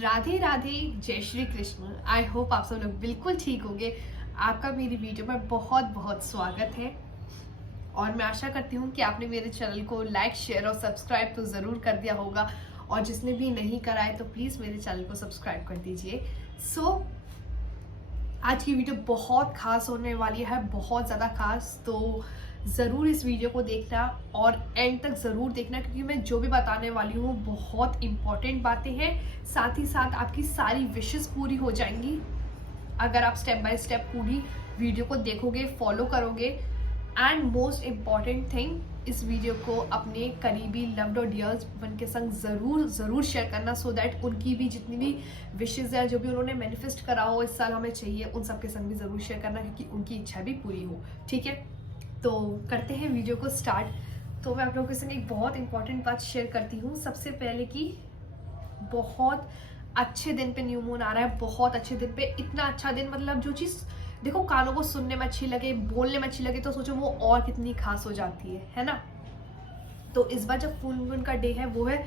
राधे राधे, जय Shri Krishna. I hope आप सब लोग बिल्कुल ठीक होंगे। आपका मेरी वीडियो में बहुत बहुत स्वागत है और मैं आशा करती हूँ कि आपने मेरे चैनल को लाइक, शेयर और सब्सक्राइब तो ज़रूर कर दिया होगा, और जिसने भी नहीं करा है तो प्लीज़ मेरे चैनल को सब्सक्राइब कर दीजिए। आज की वीडियो बहुत खास होने वाली है, बहुत ज़्यादा खास। तो ज़रूर इस वीडियो को देखना और एंड तक ज़रूर देखना, क्योंकि मैं जो भी बताने वाली हूँ बहुत इम्पॉर्टेंट बातें हैं। साथ ही साथ आपकी सारी विशेस पूरी हो जाएंगी अगर आप स्टेप बाय स्टेप पूरी वीडियो को देखोगे, फॉलो करोगे। एंड मोस्ट इम्पॉर्टेंट थिंग, इस वीडियो को अपने करीबी लव्ड और डियर्स वन के संग ज़रूर शेयर करना, सो दैट उनकी भी जितनी भी विशेज़ है, जो भी उन्होंने मैनिफेस्ट करा हो इस साल हमें चाहिए, उन सब के संग भी ज़रूर शेयर करना, क्योंकि उनकी इच्छा भी पूरी हो। ठीक है, तो करते हैं वीडियो को स्टार्ट। तो मैं आप लोगों के संग एक बहुत इंपॉर्टेंट बात शेयर करती हूँ। सबसे पहले कि बहुत अच्छे दिन पे न्यू मून आ रहा है, बहुत अच्छे दिन पे। इतना अच्छा दिन, मतलब जो चीज़ देखो कानों को सुनने में अच्छी लगे, बोलने में अच्छी लगे, तो सोचो वो और कितनी खास हो जाती है ना। तो इस बार जब फुल मून का डे है वो है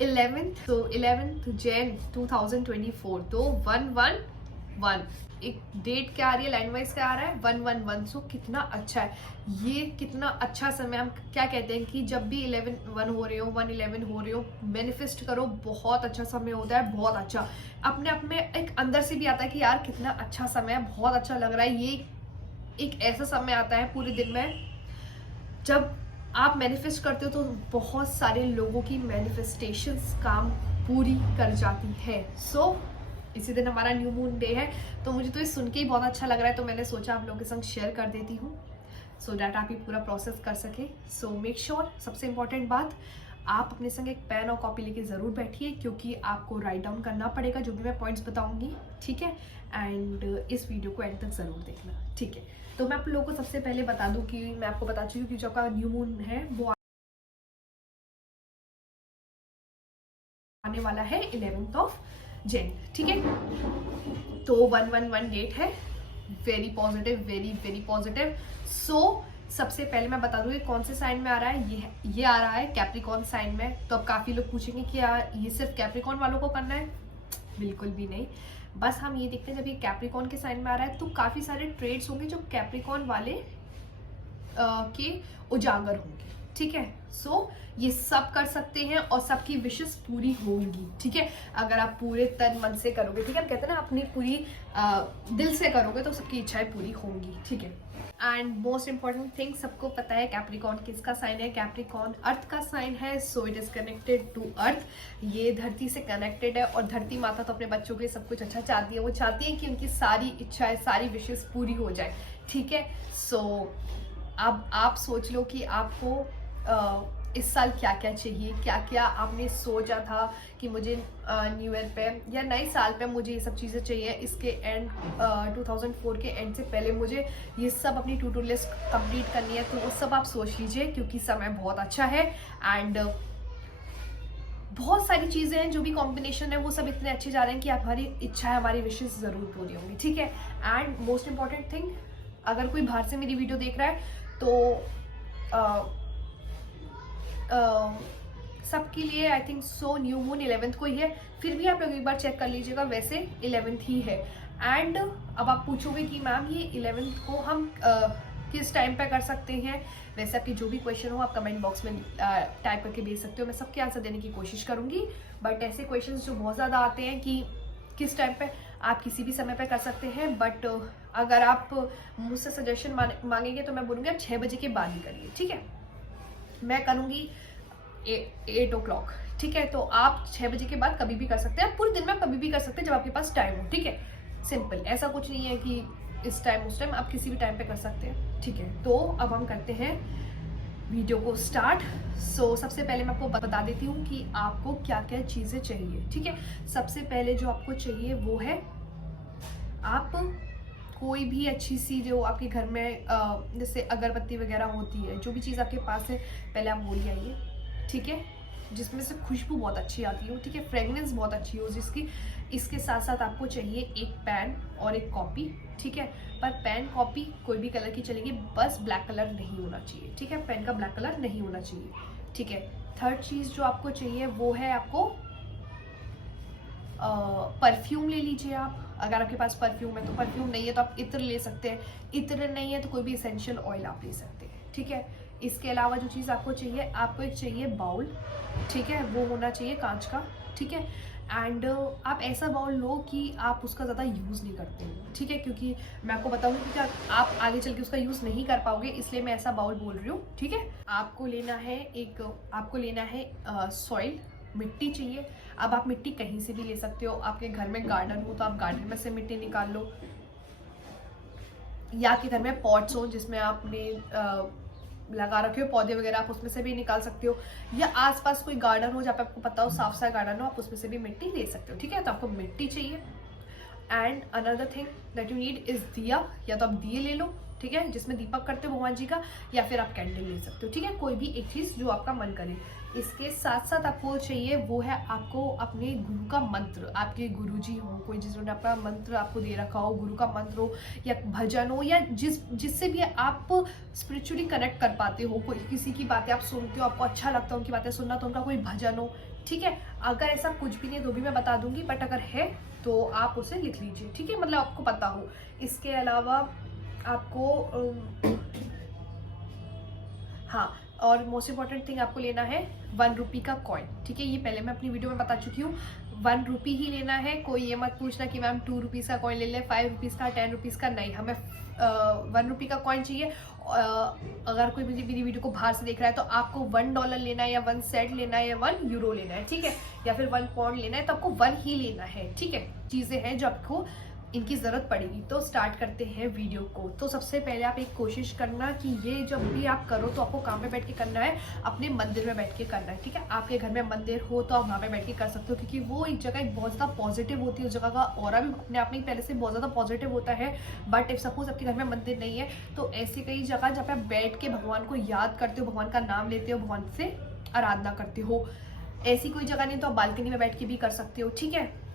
11th, तो 11th जैन 2024, तो 111 एक डेट क्या आ रही है, लाइन वाइज क्या आ रहा है, 111। सो कितना अच्छा है ये, कितना अच्छा समय। हम क्या कहते हैं कि जब भी 11 हो रहे हो, 111 हो रहे हो, मैनिफेस्ट करो, बहुत अच्छा समय होता है, बहुत अच्छा। अपने आप में एक अंदर से भी आता है कि यार कितना अच्छा समय है, बहुत अच्छा लग रहा है। ये एक ऐसा समय आता है पूरे दिन में जब आप मैनिफेस्ट करते हो तो बहुत सारे लोगों की मैनिफेस्टेशंस काम पूरी कर जाती है। इसी दिन हमारा न्यू मून डे है, तो मुझे तो ये सुन के ही बहुत अच्छा लग रहा है, तो मैंने सोचा आप लोगों के संग शेयर कर देती हूँ, सो डैट आप ये पूरा प्रोसेस कर सके। सो मेक श्योर, सबसे इंपॉर्टेंट बात, आप अपने संग एक पेन और कॉपी लेके ज़रूर बैठिए, क्योंकि आपको राइट डाउन करना पड़ेगा जो भी मैं पॉइंट्स बताऊंगी। ठीक है, एंड इस वीडियो को एंड तक ज़रूर देखना। ठीक है, तो मैं आप लोगों को सबसे पहले बता दूं कि मैं आपको बता चुकी हूँ कि जो आपका न्यू मून है वो आने वाला है 11th ऑफ जैन। ठीक है, तो 111 डेट है, very positive, very very positive. सबसे पहले मैं बता दूं ये कौन से साइन में आ रहा है। ये आ रहा है कैप्रिकॉर्न साइन में। तो अब काफी लोग पूछेंगे कि यार ये सिर्फ कैप्रिकॉर्न वालों को करना है, बिल्कुल भी नहीं। बस हम ये देखते हैं जब ये कैप्रिकॉर्न के साइन में आ रहा है तो काफी सारे ट्रेड्स होंगे जो कैप्रिकॉर्न वाले के उजागर होंगे। ठीक है, ये सब कर सकते हैं और सबकी विशेस पूरी होंगी। ठीक है, अगर आप पूरे तन मन से करोगे, ठीक है, हम कहते हैं ना अपनी पूरी दिल से करोगे तो सबकी इच्छाएं पूरी होंगी। ठीक है, एंड मोस्ट इंपॉर्टेंट थिंग, सबको पता है कैप्रिकॉर्न किसका साइन है। कैप्रिकॉर्न अर्थ का साइन है, so it is connected to earth. ये धरती से कनेक्टेड है, और धरती माता तो अपने बच्चों के सब कुछ अच्छा चाहती है। वो चाहती है कि उनकी सारी इच्छाएं, सारी विशेस पूरी हो जाए। ठीक है, अब आप सोच लो कि आपको इस साल क्या क्या चाहिए, क्या क्या आपने सोचा था कि मुझे न्यू ईयर पे या नए साल पे मुझे ये सब चीज़ें चाहिए। इसके एंड 2004 के एंड से पहले मुझे ये सब अपनी टू डू लिस्ट कंप्लीट करनी है, तो वो सब आप सोच लीजिए, क्योंकि समय बहुत अच्छा है। एंड बहुत सारी चीज़ें हैं, जो भी कॉम्बिनेशन है वो सब इतने अच्छे जा रहे हैं कि हमारी इच्छा है, हमारी विशेष ज़रूर पूरी होंगी। ठीक है, एंड मोस्ट इंपॉर्टेंट थिंग, अगर कोई बाहर से मेरी वीडियो देख रहा है तो सबके लिए I think so new moon 11th को ही है। फिर भी आप लोग एक बार चेक कर लीजिएगा, वैसे 11th ही है। एंड अब आप पूछोगे कि मैम ये 11th को हम किस टाइम पे कर सकते हैं। वैसे आपकी जो भी क्वेश्चन हो आप कमेंट बॉक्स में टाइप करके भेज सकते हो, मैं सबके आंसर देने की कोशिश करूंगी। बट ऐसे क्वेश्चंस जो बहुत ज़्यादा आते हैं कि किस टाइम पे, आप किसी भी समय पे कर सकते हैं। बट अगर आप मुझसे सजेशन मांगेंगे तो मैं बोलूँगी आप 6 बजे के बाद ही करिए। ठीक है, मैं करूँगी 8 o'clock। ठीक है, तो आप 6 बजे के बाद कभी भी कर सकते हैं, पूरे दिन में आप कभी भी कर सकते हैं जब आपके पास टाइम हो। ठीक है, सिंपल, ऐसा कुछ नहीं है कि इस टाइम उस टाइम, आप किसी भी टाइम पे कर सकते हैं। ठीक है, तो अब हम करते हैं वीडियो को स्टार्ट। सबसे पहले मैं आपको बता देती हूँ कि आपको क्या क्या चीज़ें चाहिए। ठीक है, सबसे पहले जो आपको चाहिए वो है, आप कोई भी अच्छी सी जो आपके घर में जैसे अगरबत्ती वगैरह होती है, जो भी चीज़ आपके पास है, पहले आप वो ले आइए। ठीक है, जिसमें से खुशबू बहुत अच्छी आती हो। ठीक है, फ्रेगनेंस बहुत अच्छी हो जिसकी। इसके साथ साथ आपको चाहिए एक पेन और एक कॉपी। ठीक है, पर पेन कॉपी कोई भी कलर की चलेगी, बस ब्लैक कलर नहीं होना चाहिए। ठीक है, पेन का ब्लैक कलर नहीं होना चाहिए। ठीक है, थर्ड चीज़ जो आपको चाहिए वो है आपको परफ्यूम ले लीजिए आप, अगर आपके पास परफ्यूम है तो। परफ्यूम नहीं है तो आप इत्र ले सकते हैं, इत्र नहीं है तो कोई भी इसेंशियल ऑयल आप ले सकते हैं, ठीक है। इसके अलावा जो चीज़ आपको चाहिए, आपको एक चाहिए बाउल, ठीक है, वो होना चाहिए कांच का, ठीक है। एंड आप ऐसा बाउल लो कि आप उसका ज़्यादा यूज़ नहीं करते हो, ठीक है, क्योंकि मैं आपको बताऊंगी कि आप आगे चल के उसका यूज़ नहीं कर पाओगे, इसलिए मैं ऐसा बाउल बोल रही हूँ, ठीक है। आपको लेना है सॉइल, मिट्टी चाहिए। अब आप मिट्टी कहीं से भी ले सकते हो, आपके घर में गार्डन हो तो आप गार्डन में से मिट्टी निकाल लो, या आपके घर में पॉट्स हो जिसमें आपने लगा रखे हो पौधे वगैरह, आप उसमें से भी निकाल सकते हो, या आसपास कोई गार्डन हो जहाँ पे आपको पता हो साफ सा गार्डन हो, आप उसमें से भी मिट्टी ले सकते हो, ठीक है। तो आपको मिट्टी चाहिए। And another thing that you need is दिया, या तो आप दिए ले लो, ठीक है, जिसमें दीपक करते हो भगवान जी का, या फिर आप कैंडल ले सकते हो, ठीक है, कोई भी एक चीज़ जो आपका मन करे। इसके साथ साथ आपको चाहिए वो है आपको अपने गुरु का मंत्र, आपके गुरु जी हो, कोई जिन्होंने आपका मंत्र आपको दे रखा हो, गुरु का मंत्र हो या भजन हो, या जिससे भी आप स्पिरिचुअली कनेक्ट कर पाते हो, कोई किसी की बातें आप सुनते हो, आपको अच्छा लगता है उनकी बातें सुनना, तो उनका कोई भजन हो, ठीक है। अगर ऐसा कुछ भी नहीं तो भी मैं बता दूंगी, बट अगर है तो आप उसे लिख लीजिए, ठीक है, मतलब आपको पता हो। इसके अलावा आपको हाँ, और मोस्ट इम्पॉर्टेंट थिंग आपको लेना है 1 रुपी का कॉइन, ठीक है। ये पहले मैं अपनी वीडियो में बता चुकी हूँ, 1 रुपी ही लेना है। कोई ये मत पूछना कि मैम 2 रुपीज़ का कॉइन ले लें, 5 रुपीज़ का, 10 रुपीज़ का, नहीं, हमें 1 रुपी का कॉइन चाहिए। अगर कोई मेरी वीडियो को बाहर से देख रहा है तो आपको $1 लेना है, या 1 सेंट लेना है, या 1 यूरो लेना है, ठीक है, या फिर 1 पाउंड लेना है, तो आपको 1 ही लेना है, ठीक है। चीज़ें हैं जो आपको इनकी ज़रूरत पड़ेगी। तो स्टार्ट करते हैं वीडियो को। तो सबसे पहले आप एक कोशिश करना कि ये जब भी आप करो तो आपको कहाँ पे बैठ के करना है, अपने मंदिर में बैठ के करना है, ठीक है। आपके घर में मंदिर हो तो आप वहाँ पे बैठ के कर सकते हो, क्योंकि वो एक जगह एक बहुत ज़्यादा पॉजिटिव होती है, उस जगह का ऑरा भी अपने आप में पहले से बहुत ज़्यादा पॉजिटिव होता है। बट इफ सपोज आपके घर में मंदिर नहीं है तो ऐसी कई जगह जहाँ पे आप बैठ के भगवान को याद करते हो, भगवान का नाम लेते हो, भगवान से आराधना करते हो, ऐसी कोई जगह नहीं तो आप बालकनी में बैठ के भी कर सकते हो, ठीक है,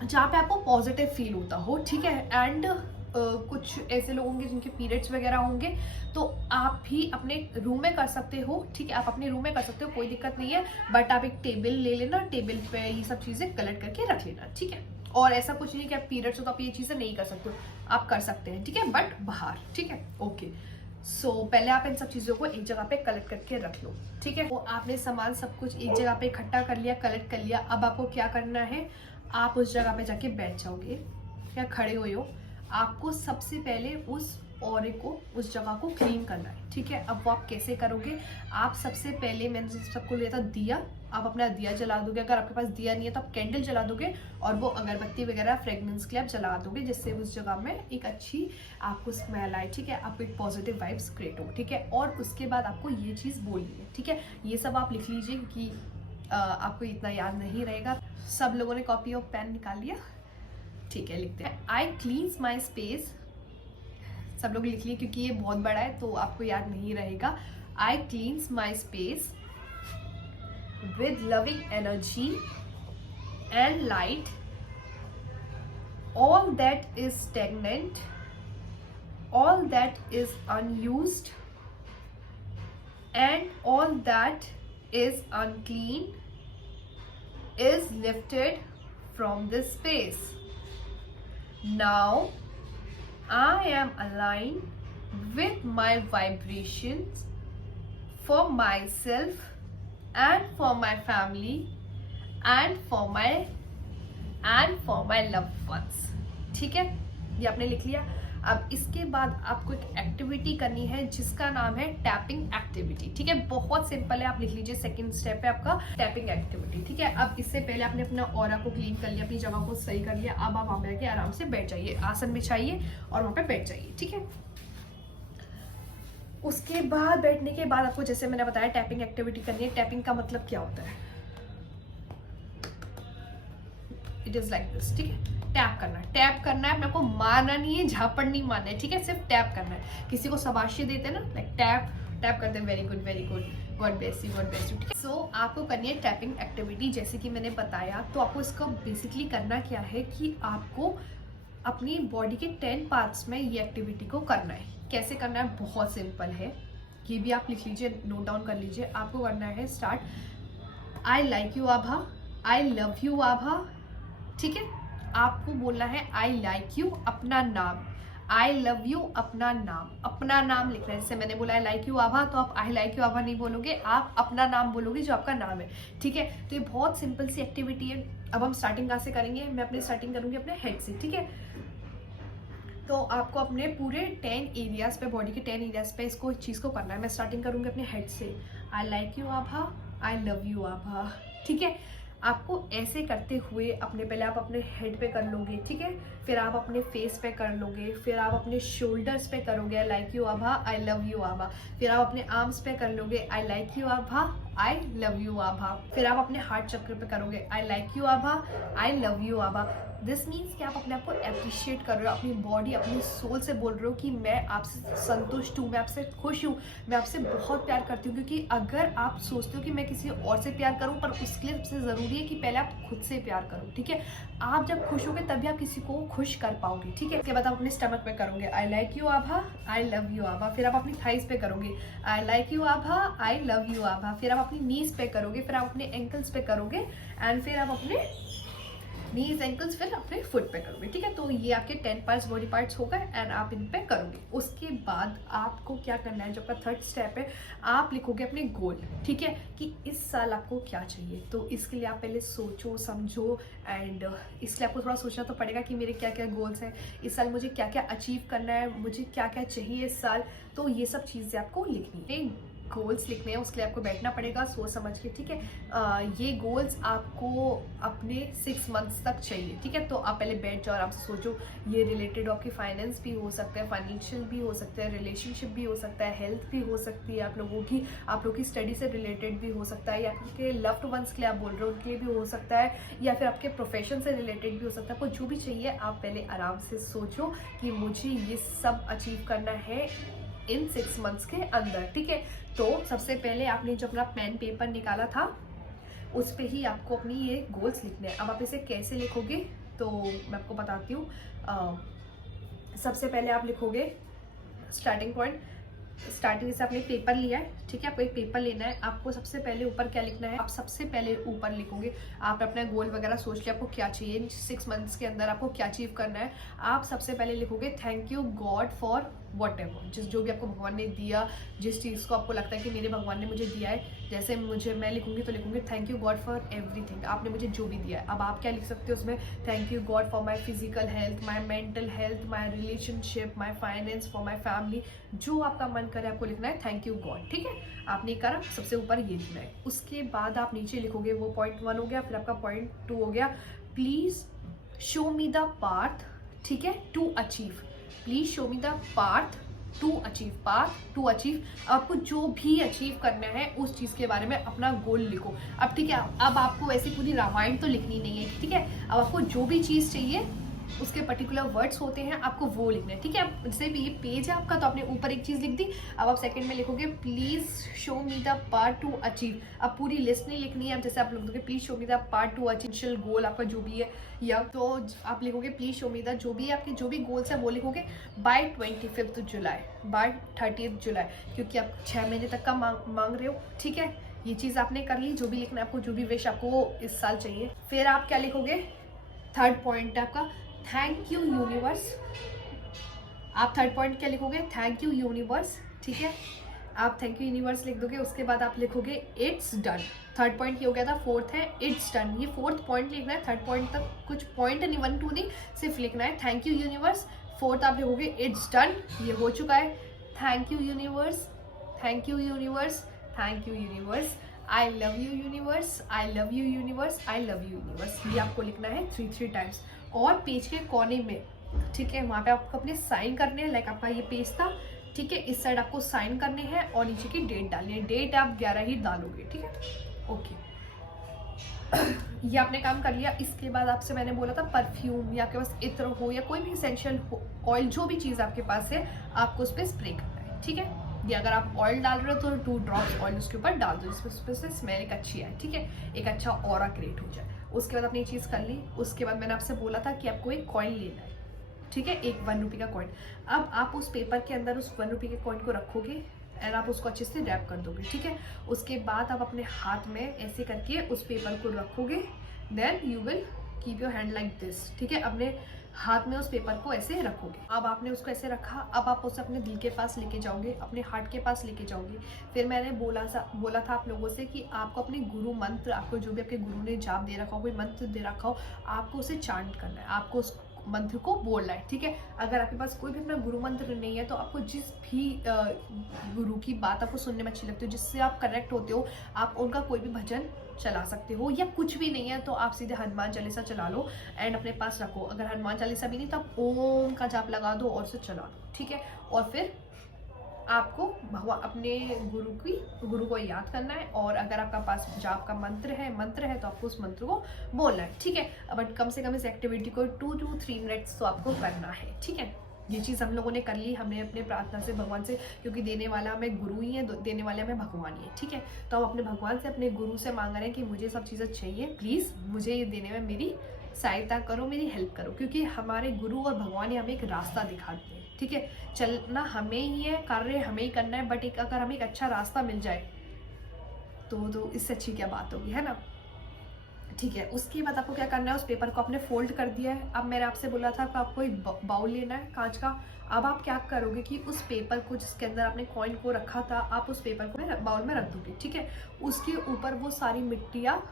जहाँ पे आपको पॉजिटिव फील होता हो, ठीक है। एंड कुछ ऐसे लोग होंगे जिनके पीरियड्स वगैरह होंगे तो आप भी अपने रूम में कर सकते हो, ठीक है, आप अपने रूम में कर सकते हो, कोई दिक्कत नहीं है। बट आप एक टेबल ले लेना, टेबल पे ये सब चीज़ें कलेक्ट करके रख लेना, ठीक है। और ऐसा कुछ नहीं कि आप पीरियड्स हो तो आप ये चीज़ें नहीं कर सकते हो, आप कर सकते हैं, ठीक है, बट बाहर, ठीक है, ओके। सो पहले आप इन सब चीज़ों को एक जगह पे कलेक्ट करके रख लो, ठीक है। वो आपने सामान सब कुछ एक जगह पे इकट्ठा कर लिया, कलेक्ट कर लिया। अब आपको क्या करना है, आप उस जगह पे जाके बैठ जाओगे या खड़े हुए हो, आपको सबसे पहले उस ऑरे को, उस जगह को क्लीन करना है, ठीक है। अब वो आप कैसे करोगे, आप सबसे पहले, मैंने सबको लिया था दिया, आप अपना दिया जला दोगे। अगर आपके पास दिया नहीं है तो आप कैंडल जला दोगे, और वो अगरबत्ती वगैरह फ्रेगनेंस के लिए आप जला दोगे, जिससे उस जगह में एक अच्छी आपको स्मेल आए, ठीक है, आपको एक पॉजिटिव वाइब्स क्रिएट हो, ठीक है। और उसके बाद आपको ये चीज़ बोलनी है, ठीक है। ये सब आप लिख लीजिए क्योंकि आपको इतना याद नहीं रहेगा। सब लोगों ने कॉपी और पेन निकाल लिया, ठीक है, लिखते हैं। आई क्लीन्स माई स्पेस, सब लोग लिख लिए क्योंकि ये बहुत बड़ा है तो आपको याद नहीं रहेगा। I cleans my space with loving energy and light, all that is stagnant, all that is unused, and all that is unclean is lifted from this space. Now I am aligned with my vibrations for myself and for my family and for my loved ones, ठीक है, ये आपने लिख लिया। अब इसके बाद आपको एक एक्टिविटी करनी है जिसका नाम है टैपिंग एक्टिविटी, ठीक है, बहुत सिंपल है, आप लिख लीजिए। सेकंड स्टेप है आपका टैपिंग एक्टिविटी, ठीक है। अब इससे पहले आपने अपना ऑरा को क्लीन कर लिया, अपनी जगह को सही कर लिया, अब आप वहां पे आराम से बैठ जाइए, आसन बिछाइए और वहां पे बैठ जाइए, ठीक है। उसके बाद बैठने के बाद आपको, जैसे मैंने बताया, टैपिंग एक्टिविटी करनी है। टैपिंग का मतलब क्या होता है, इट इज लाइक दिस, ठीक है, टैप करना है, टैप करना है, अपने को मारना नहीं है, झापड़ नहीं मारना है, ठीक है, सिर्फ टैप करना है। किसी को शाबाशी देते हैं ना, लाइक टैप टैप करते हैं, very good very good, God bless you, God bless you, ठीक है। सो आपको करनी है टैपिंग एक्टिविटी, जैसे कि मैंने बताया। तो आपको इसका बेसिकली करना क्या है कि आपको अपनी बॉडी के 10 पार्ट्स में ये एक्टिविटी को करना है। कैसे करना है, बहुत सिंपल है, ये भी आप लिख लीजिए, नोट डाउन कर लीजिए। आपको करना है start, I like you Abha, I love you Abha, ठीक है। आपको बोलना है आई लाइक यू अपना नाम, आई लव यू अपना नाम, अपना नाम लिखना है। जैसे मैंने बोला आई लाइक यू आभा, तो आप आई लाइक यू आभा नहीं बोलोगे, आप अपना नाम बोलोगे जो आपका नाम है। ठीक है, तो ये बहुत सिंपल सी एक्टिविटी है। अब हम स्टार्टिंग कहाँ से करेंगे, मैं अपनी स्टार्टिंग करूंगी अपने हेड से। ठीक है, तो आपको अपने पूरे 10 एरियाज पे, बॉडी के 10 एरियाज पे इसको चीज़ को करना है। मैं स्टार्टिंग करूंगी अपने हेड से, I like you Abha, I love you Abha. ठीक है, आपको ऐसे करते हुए अपने, पहले आप अपने हेड पे कर लोगे, ठीक है, फिर आप अपने फेस पे कर लोगे, फिर आप अपने शोल्डर्स पे करोगे I like you Abha, I love you Abha, फिर आप अपने आर्म्स पे कर लोगे I like you Abha, I love you Abha, फिर आप अपने हार्ट चक्र पे करोगे I like you Abha, I love you Abha. This means कि आप अपने आप को अप्रिशिएट कर रहे हो, अपनी बॉडी, अपनी सोल से बोल रहे हो कि मैं आपसे संतुष्ट हूँ, मैं आपसे खुश हूँ, मैं आपसे बहुत प्यार करती हूँ। क्योंकि अगर आप सोचते हो कि मैं किसी और से प्यार करूँ, पर उसके लिए सबसे ज़रूरी है कि पहले आप खुद से प्यार करो। ठीक है, आप जब खुश होगे तभी आप किसी को खुश कर पाओगे। ठीक है, उसके बाद आप अपने स्टमक पे करोगे I like you Abha, I love you Abha, फिर आप अपनी थाइस पे करोगे I like you Abha, I love you Abha, फिर आप अपनी नीज पे करोगे, फिर आप अपने एंकल्स पे करोगे, एंड फिर आप अपने नीज एंकल्स फिर अपने फुट पे करोगे। ठीक है, तो ये आपके 10 पार्ट्स, बॉडी पार्ट्स हो गए, एंड आप इन पे करोगे। उसके बाद आपको क्या करना है, जो आपका थर्ड स्टेप है, आप लिखोगे अपने गोल। ठीक है, कि इस साल आपको क्या चाहिए। तो इसके लिए आप पहले सोचो समझो, एंड इसलिए आपको थोड़ा सोचना तो पड़ेगा कि मेरे क्या क्या गोल्स हैं इस साल, मुझे क्या क्या अचीव करना है, मुझे क्या क्या चाहिए इस साल। तो ये सब चीज़ें आपको लिखनी है, गोल्स लिखने हैं, उसके लिए आपको बैठना पड़ेगा सोच समझ के। ठीक है, ये गोल्स आपको अपने 6 मंथ्स तक चाहिए। ठीक है, तो आप पहले बैठ जाओ, आराम से सोचो। ये रिलेटेड आपकी फाइनेंस भी हो सकता है, फाइनेंशियल भी हो सकता है, रिलेशनशिप भी हो सकता है, हेल्थ भी हो सकती है आप लोगों की स्टडी से रिलेटेड भी हो सकता है, या आपके लव्ड वंस के लिए आप बोल रहे हो उनके लिए भी हो सकता है, या फिर आपके प्रोफेशन से रिलेटेड भी हो सकता है। आपको जो भी चाहिए आप पहले आराम से सोचो कि मुझे ये सब अचीव करना है इन 6 मंथ्स के अंदर। ठीक है, तो सबसे पहले आपने जो अपना पेन पेपर निकाला था उस पे ही आपको अपनी ये गोल्स लिखने हैं। अब आप इसे कैसे लिखोगे तो मैं आपको बताती हूँ। सबसे पहले आप लिखोगे स्टार्टिंग पॉइंट, स्टार्टिंग से आपने पेपर लिया है। ठीक है, आपको एक पेपर लेना है, आपको सबसे पहले ऊपर क्या लिखना है, आप सबसे पहले ऊपर लिखोगे, आप अपना गोल वगैरह सोच लिया आपको क्या चाहिए 6 मंथ्स के अंदर, आपको क्या अचीव करना है। आप सबसे पहले लिखोगे thank you God for what ever, जो भी आपको भगवान ने दिया, जिस चीज़ को आपको लगता है कि मेरे भगवान ने मुझे दिया है। जैसे मैं लिखूंगी तो लिखूंगी thank you God for everything, आपने मुझे जो भी दिया है। अब आप क्या लिख सकते हो उसमें, thank you God for my physical health, my mental health, my relationship, my finance, for my family, जो आपका मन करे आपको लिखना है थैंक यू गॉड। ठीक है, आपने करा, सबसे ऊपर ये लिखना है। उसके बाद आप नीचे लिखोगे, वो पॉइंट 1 हो गया, फिर आपका पॉइंट 2 हो गया, please show me the path, ठीक है, to achieve, please show me the path to achieve. आपको जो भी अचीव करना है उस चीज के बारे में अपना गोल लिखो। अब ठीक है, अब आपको ऐसी पूरी रामायण तो लिखनी नहीं है। ठीक है, अब आपको जो भी चीज चाहिए उसके पर्टिकुलर वर्ड्स होते हैं, आपको वो लिखना है। ठीक है, अब जैसे भी ये पेज है आपका, तो आपने ऊपर एक चीज लिख दी, अब आप सेकंड में लिखोगे please show me the part to achieve. अब पूरी लिस्ट नहीं लिखनी है, अब जैसे आप लिखोगे please show me the part to achieve goal आपका जो भी है, या तो आप लिखोगे प्लीज शो मी द जो भी आपके जो भी गोल्स है वो लिखोगे बाय 25 जुलाई, बाय 30 जुलाई, क्योंकि आप 6 महीने तक का मांग रहे हो। ठीक है, ये चीज आपने कर ली, जो भी लिखना है आपको, जो भी विश आपको इस साल चाहिए। फिर आप क्या लिखोगे, थर्ड पॉइंट है आपका थैंक यू यूनिवर्स। आप थर्ड पॉइंट क्या लिखोगे, थैंक यू यूनिवर्स। ठीक है, आप थैंक यू यूनिवर्स लिख दोगे। उसके बाद आप लिखोगे इट्स डन। थर्ड पॉइंट ये हो गया था, फोर्थ है इट्स डन, ये फोर्थ पॉइंट लिखना है। थर्ड पॉइंट तक कुछ पॉइंट नहीं, 1 2 नहीं, सिर्फ लिखना है थैंक यू यूनिवर्स। फोर्थ आप लिखोगे इट्स डन, ये हो चुका है, thank you universe, thank you universe, thank you universe, I love you universe, I love you universe, I love you universe. ये आपको लिखना है 3 टाइम्स। और पेज के कोने में, ठीक है, वहाँ पे आपको अपने साइन करने हैं। लाइक आपका ये पेज था, ठीक है, इस साइड आपको साइन करने हैं और नीचे की डेट डालनी है। डेट आप 11 ही डालोगे। ठीक है, ओके, ये आपने काम कर लिया। इसके बाद आपसे मैंने बोला था परफ्यूम, या आपके पास इत्र हो या कोई भी एसेंशियल ऑयल, जो भी चीज़ आपके पास है आपको उस पर स्प्रे करना है। ठीक है, ये अगर आप ऑयल डाल रहे हो तो 2 ड्रॉप्स ऑयल उसके ऊपर डाल दो, जिसमें से स्मेल एक अच्छी आए। ठीक है, एक अच्छा ऑरा क्रिएट हो जाए। उसके बाद आपने ये चीज़ कर ली। उसके बाद मैंने आपसे बोला था कि आपको एक कॉइन लेना है। ठीक है, एक 1 रुपये का कॉइन। अब आप उस पेपर के अंदर उस 1 रुपये के कॉइन को रखोगे एंड आप उसको अच्छे से रैप कर दोगे। ठीक है, उसके बाद आप अपने हाथ में ऐसे करके उस पेपर को रखोगे, then you will keep your hand like this, ठीक है। अपने हाथ में उस पेपर को ऐसे रखोगे। अब आपने उसको ऐसे रखा, अब आप उसे अपने दिल के पास लेके जाओगे, अपने हार्ट के पास लेके जाओगे। फिर मैंने बोला था आप लोगों से कि आपको अपने गुरु मंत्र, आपको जो भी आपके गुरु ने जाप दे रखा हो, कोई मंत्र दे रखा हो, आपको उसे चांट करना है, आपको उस मंत्र को बोलना है, ठीक है। अगर आपके पास कोई भी अपना गुरु मंत्र नहीं है तो आपको जिस भी गुरु की बात आपको सुनने में अच्छी लगती हो, जिससे आप कनेक्ट होते हो, आप उनका कोई भी भजन चला सकते हो। या कुछ भी नहीं है तो आप सीधे हनुमान चालीसा चला लो एंड अपने पास रखो। अगर हनुमान चालीसा भी नहीं तो आप ओम का जाप लगा दो और उसे चला दो, ठीक है। और फिर आपको भगवान अपने गुरु को याद करना है, और अगर आपका पास जाप का मंत्र है तो आपको उस मंत्र को बोलना है, ठीक है। बट कम से कम इस एक्टिविटी को 2 to 3 मिनट्स तो आपको करना है, ठीक है। ये चीज़ हम लोगों ने कर ली, हमने अपने प्रार्थना से भगवान से, क्योंकि देने वाला हमें गुरु ही है, देने वाले हमें भगवान ही है, ठीक है। तो हम अपने भगवान से, अपने गुरु से मांग रहे हैं कि मुझे सब चीज़ें चाहिए, प्लीज़ मुझे ये देने में मेरी सहायता करो, मेरी हेल्प करो, क्योंकि हमारे गुरु और भगवान ही हमें एक रास्ता दिखाते हैं, ठीक है। चलना हमें ही है, कार्य हमें ही करना है, बट अगर हमें एक अच्छा रास्ता मिल जाए तो इससे अच्छी क्या बात होगी, है ना, ठीक है। उसके बाद आपको क्या करना है, उस पेपर को आपने फोल्ड कर दिया है। अब मैंने आपसे बोला था कि आपको एक बाउल लेना है कांच का। अब आप क्या करोगे कि उस पेपर को, जिसके अंदर आपने कॉइन को रखा था, आप उस पेपर को बाउल में रख दोगे, ठीक है। उसके ऊपर वो सारी मिट्टियाँ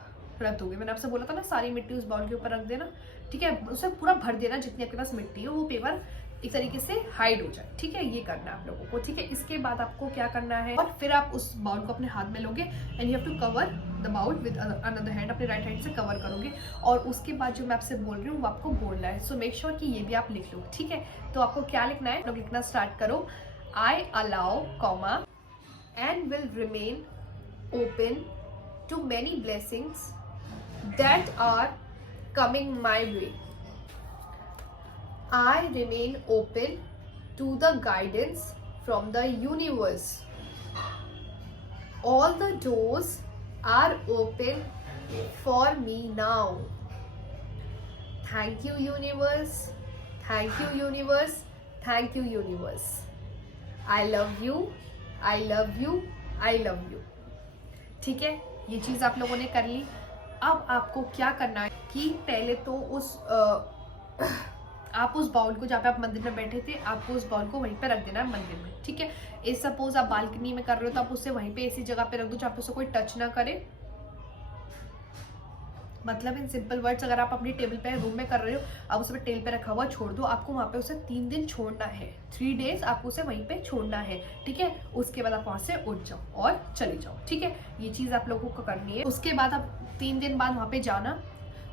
रख दोगे। मैंने आपसे बोला था ना, सारी मिट्टी उस बाउल के ऊपर रख देना, ठीक है। उसे पूरा भर देना, जितनी आपके पास मिट्टी हो वो पेपर एक तरीके से हाइड हो जाए, ठीक है। ये करना है आप लोगों को, ठीक है। इसके बाद आपको क्या करना है, और फिर आप उस बाउल को अपने हाथ में लोगे and you have to cover the bowl with another hand, अपने राइट हैंड से कवर करोगे। और उसके बाद जो मैं आपसे बोल रही हूँ वो आपको बोलना है। सो मेक श्योर कि ये भी आप लिख लो, ठीक है। तो आपको क्या लिखना है, लोग लिखना स्टार्ट करो। I allow comma and will remain open to many blessings that are coming my way. I remain open to the guidance from the universe. All the doors are open for me now. Thank you universe. Thank you universe. Thank you universe. I love you. I love you. I love you. ठीक है, ये चीज़ आप लोगों ने कर ली। अब आपको क्या करना है कि पहले तो आप उस बाउल को, जहाँ पे आप मंदिर में बैठे थे, आपको उस बाउल को वहीं पे रख देना है मंदिर में, ठीक है। इस सपोज आप बालकनी में कर रहे हो तो आप उसे वहीं पे ऐसी जगह पे रख दो जहाँ पे उसे कोई टच ना करे। मतलब इन सिंपल वर्ड्स, अगर आप अपनी टेबल पे रूम में कर रहे हो, आप उसे टेबल पे रखा हुआ छोड़ दो। आपको वहाँ पे उसे 3 दिन छोड़ना है, 3 डेज आपको उसे वहीं पे छोड़ना है, ठीक है। उसके बाद आप वहाँ से उठ जाओ और चले जाओ, ठीक है। ये चीज़ आप लोगों को करनी है। उसके बाद आप 3 दिन बाद वहाँ पे जाना,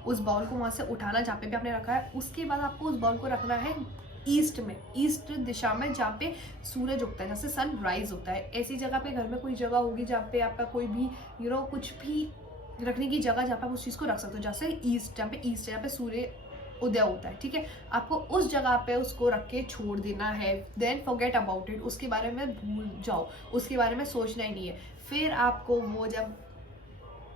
उस बाउल को वहाँ से उठाना जहाँ पे भी आपने रखा है। उसके बाद आपको उस बाउल को रखना है ईस्ट में, ईस्ट दिशा में, जहाँ पे सूरज उगता है, जैसे सन राइज होता है। ऐसी जगह पे घर में कोई जगह होगी जहाँ पे आपका कोई भी कुछ भी रखने की जगह, जहाँ पे आप उस चीज़ को रख सकते हो, जैसे ईस्ट, जहाँ पे सूर्य उदय होता है, ठीक है। आपको उस जगह पे उसको रख के छोड़ देना है। देन फॉरगेट अबाउट इट, उसके बारे में भूल जाओ, उसके बारे में सोचना ही नहीं है। फिर आपको वो जब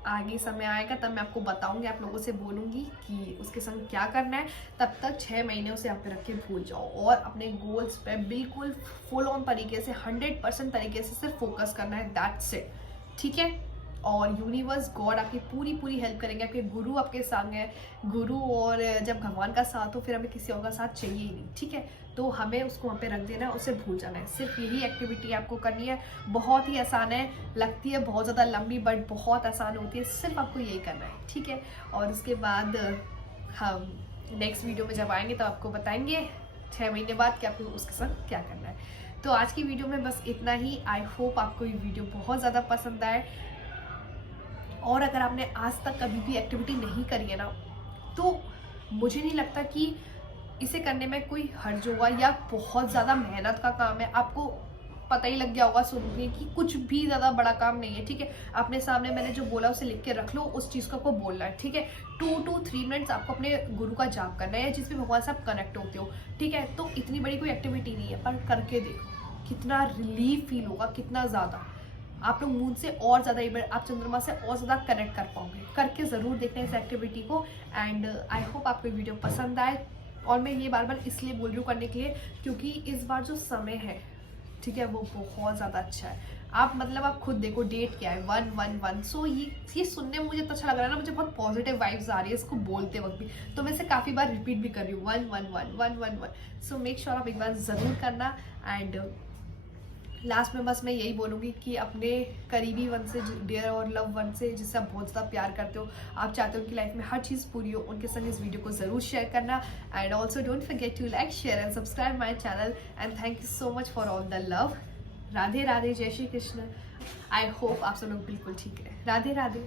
आगे समय आएगा तब मैं आपको बताऊंगी, आप लोगों से बोलूँगी कि उसके संग क्या करना है। तब तक 6 महीने उसे यहाँ पे रख के भूल जाओ और अपने गोल्स पे बिल्कुल फुल ऑन तरीके से 100% तरीके से सिर्फ फोकस करना है, दैट्स इट, ठीक है। और यूनिवर्स, गॉड आपकी पूरी हेल्प करेंगे। आपके गुरु आपके संग है, गुरु, और जब भगवान का साथ हो फिर हमें किसी और का साथ चाहिए ही नहीं, ठीक है। तो हमें उसको वहाँ पे रख देना है, उसे भूल जाना है। सिर्फ यही एक्टिविटी आपको करनी है। बहुत ही आसान है, लगती है बहुत ज़्यादा लंबी, बट बहुत आसान होती है। सिर्फ आपको यही करना है, ठीक है। और उसके बाद हम नेक्स्ट वीडियो में जब आएंगे तो आपको बताएंगे 6 महीने बाद कि आपको उसके साथ क्या करना है। तो आज की वीडियो में बस इतना ही। आई होप आपको ये वीडियो बहुत ज़्यादा पसंद आए। और अगर आपने आज तक कभी भी एक्टिविटी नहीं करी है ना, तो मुझे नहीं लगता कि इसे करने में कोई हर्ज होगा या बहुत ज़्यादा मेहनत का काम है। आपको पता ही लग गया होगा सुनने कि कुछ भी ज़्यादा बड़ा काम नहीं है, ठीक है। अपने सामने मैंने जो बोला उसे लिख के रख लो, उस चीज़ को आपको बोलना है, ठीक है। 2 to 3 मिनट्स आपको अपने गुरु का जाप करना है या जिस भी भगवान से आप कनेक्ट होते हो, ठीक है। तो इतनी बड़ी कोई एक्टिविटी नहीं है, पर करके देखो कितना रिलीफ फील होगा, कितना ज़्यादा आप लोग मून से और ज़्यादा, आप चंद्रमा से और ज़्यादा कनेक्ट कर पाओगे। करके ज़रूर देखना इस एक्टिविटी को। एंड आई होप आपको वीडियो पसंद आए। और मैं ये बार बार इसलिए बोल रही हूँ करने के लिए, क्योंकि इस बार जो समय है, ठीक है, वो बहुत ज़्यादा अच्छा है। आप मतलब आप खुद देखो डेट क्या है 111। सो ये सुनने में मुझे तो अच्छा लग रहा है ना, मुझे बहुत पॉजिटिव वाइब्स आ रही है इसको बोलते वक्त भी, तो मैं इसे काफ़ी बार रिपीट भी कर रही हूँ 111 सो मेक श्योर आप एक बार ज़रूर करना। एंड लास्ट में बस मैं यही बोलूँगी कि अपने करीबी वन से, डियर और लव वन से जिससे आप बहुत ज़्यादा प्यार करते हो, आप चाहते हो उनकी लाइफ में हर चीज़ पूरी हो, उनके संग इस वीडियो को ज़रूर शेयर करना। And also don't forget to like, share and subscribe my channel. And thank you so much for all the love. Radhe Radhe, जय श्री कृष्ण। आई होप आप सब लोग बिल्कुल ठीक है। राधे राधे।